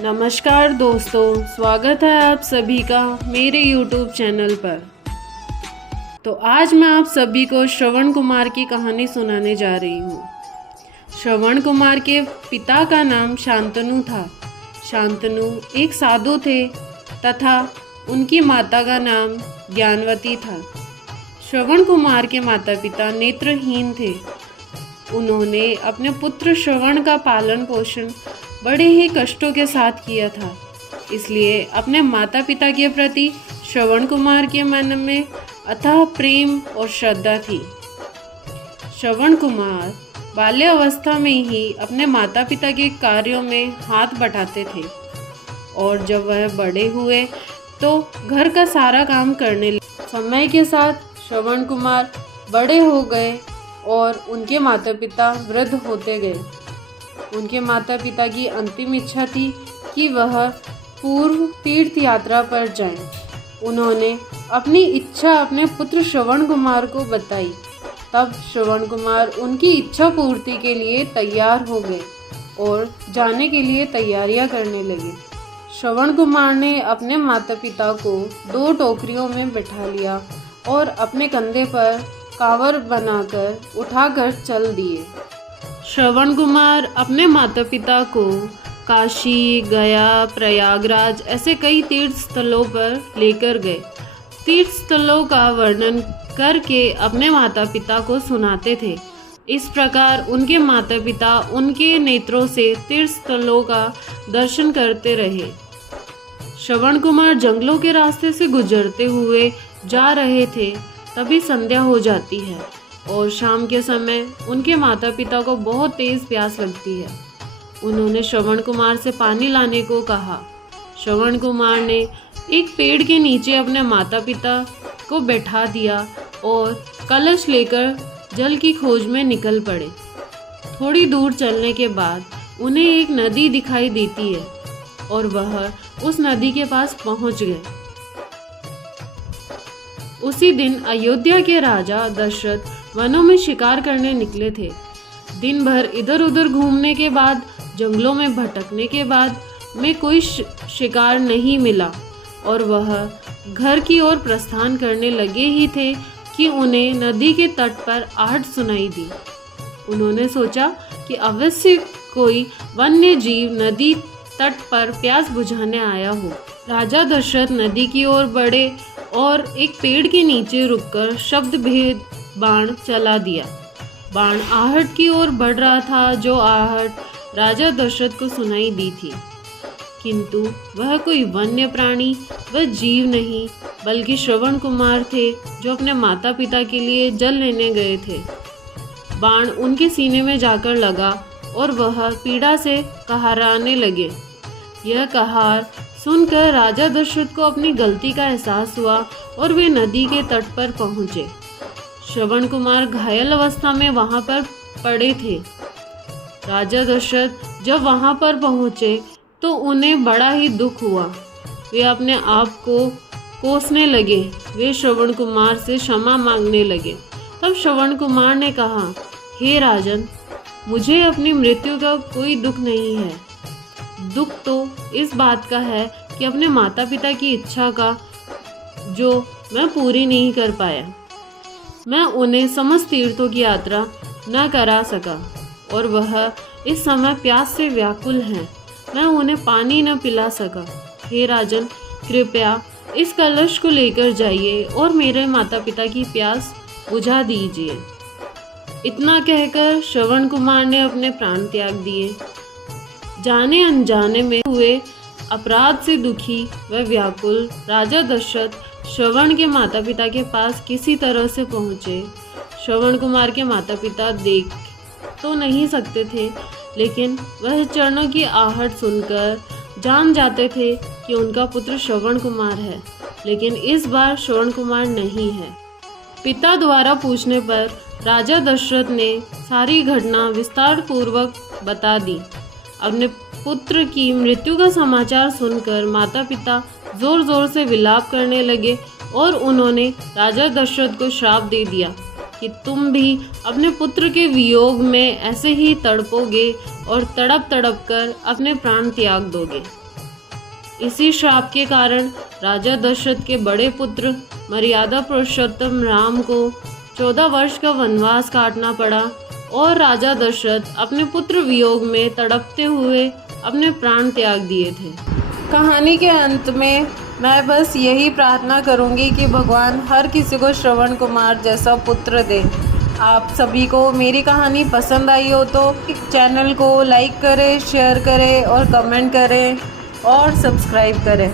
नमस्कार दोस्तों, स्वागत है आप सभी का मेरे YouTube चैनल पर। तो आज मैं आप सभी को श्रवण कुमार की कहानी सुनाने जा रही हूँ। श्रवण कुमार के पिता का नाम शांतनु था। शांतनु एक साधु थे तथा उनकी माता का नाम ज्ञानवती था। श्रवण कुमार के माता पिता नेत्रहीन थे। उन्होंने अपने पुत्र श्रवण का पालन पोषण बड़े ही कष्टों के साथ किया था। इसलिए अपने माता पिता के प्रति श्रवण कुमार के मन में अथाह प्रेम और श्रद्धा थी। श्रवण कुमार बाल्यावस्था में ही अपने माता पिता के कार्यों में हाथ बटाते थे और जब वह बड़े हुए तो घर का सारा काम करने लगे। समय के साथ श्रवण कुमार बड़े हो गए और उनके माता पिता वृद्ध होते गए। उनके माता पिता की अंतिम इच्छा थी कि वह पूर्व तीर्थ यात्रा पर जाएं। उन्होंने अपनी इच्छा अपने पुत्र श्रवण कुमार को बताई। तब श्रवण कुमार उनकी इच्छा पूर्ति के लिए तैयार हो गए और जाने के लिए तैयारियां करने लगे। श्रवण कुमार ने अपने माता पिता को 2 टोकरियों में बिठा लिया और अपने कंधे पर कांवर बनाकर उठाकर चल दिए। श्रवण कुमार अपने माता पिता को काशी, गया, प्रयागराज ऐसे कई तीर्थ स्थलों पर लेकर गए। तीर्थ स्थलों का वर्णन करके अपने माता पिता को सुनाते थे। इस प्रकार उनके माता पिता उनके नेत्रों से तीर्थ स्थलों का दर्शन करते रहे। श्रवण कुमार जंगलों के रास्ते से गुजरते हुए जा रहे थे, तभी संध्या हो जाती है और शाम के समय उनके माता पिता को बहुत तेज़ प्यास लगती है। उन्होंने श्रवण कुमार से पानी लाने को कहा। श्रवण कुमार ने एक पेड़ के नीचे अपने माता पिता को बैठा दिया और कलश लेकर जल की खोज में निकल पड़े। थोड़ी दूर चलने के बाद उन्हें एक नदी दिखाई देती है और वह उस नदी के पास पहुंच गए। उसी दिन अयोध्या के राजा दशरथ वनों में शिकार करने निकले थे। दिन भर इधर उधर घूमने के बाद, जंगलों में भटकने के बाद में कोई शिकार नहीं मिला और वह घर की ओर प्रस्थान करने लगे ही थे कि उन्हें नदी के तट पर आहट सुनाई दी। उन्होंने सोचा कि अवश्य कोई वन्य जीव नदी तट पर प्यास बुझाने आया हो। राजा दशरथ नदी की ओर बढ़े और एक पेड़ के नीचे रुककर शब्द भेद बाण चला दिया। बाण आहट की ओर बढ़ रहा था, जो आहट राजा दशरथ को सुनाई दी थी, किंतु वह कोई वन्य प्राणी व जीव नहीं बल्कि श्रवण कुमार थे, जो अपने माता पिता के लिए जल लेने गए थे। बाण उनके सीने में जाकर लगा और वह पीड़ा से कहाराने लगे। यह कहार सुनकर राजा दशरथ को अपनी गलती का एहसास हुआ और वे नदी के तट पर पहुँचे। श्रवण कुमार घायल अवस्था में वहां पर पड़े थे। राजा दशरथ जब वहां पर पहुंचे तो उन्हें बड़ा ही दुख हुआ। वे अपने आप को कोसने लगे। वे श्रवण कुमार से क्षमा मांगने लगे। तब श्रवण कुमार ने कहा, हे राजन, मुझे अपनी मृत्यु का कोई दुख नहीं है। दुख तो इस बात का है कि अपने माता पिता की इच्छा का जो मैं पूरी नहीं कर पाया। मैं उन्हें समस्त तीर्थों की यात्रा न करा सका और वह इस समय प्यास से व्याकुल हैं। मैं उन्हें पानी न पिला सका। हे राजन, कृपया इस कलश को लेकर जाइए और मेरे माता पिता की प्यास बुझा दीजिए। इतना कहकर श्रवण कुमार ने अपने प्राण त्याग दिए। जाने अनजाने में हुए अपराध से दुखी व व्याकुल राजा दशरथ श्रवण के माता पिता के पास किसी तरह से पहुँचे। श्रवण कुमार के माता पिता देख तो नहीं सकते थे, लेकिन वह चरणों की आहट सुनकर जान जाते थे कि उनका पुत्र श्रवण कुमार है, लेकिन इस बार श्रवण कुमार नहीं है। पिता द्वारा पूछने पर राजा दशरथ ने सारी घटना विस्तार पूर्वक बता दी। अपने पुत्र की मृत्यु का समाचार सुनकर माता पिता जोर जोर से विलाप करने लगे और उन्होंने राजा दशरथ को श्राप दे दिया कि तुम भी अपने पुत्र के वियोग में ऐसे ही तड़पोगे और तड़प तड़प कर अपने प्राण त्याग दोगे। इसी श्राप के कारण राजा दशरथ के बड़े पुत्र मर्यादा पुरुषोत्तम राम को 14 वर्ष का वनवास काटना पड़ा और राजा दशरथ अपने पुत्र वियोग में तड़पते हुए अपने प्राण त्याग दिए थे। कहानी के अंत में मैं बस यही प्रार्थना करूंगी कि भगवान हर किसी को श्रवण कुमार जैसा पुत्र दे। आप सभी को मेरी कहानी पसंद आई हो तो चैनल को लाइक करें, शेयर करें और कमेंट करें और सब्सक्राइब करें।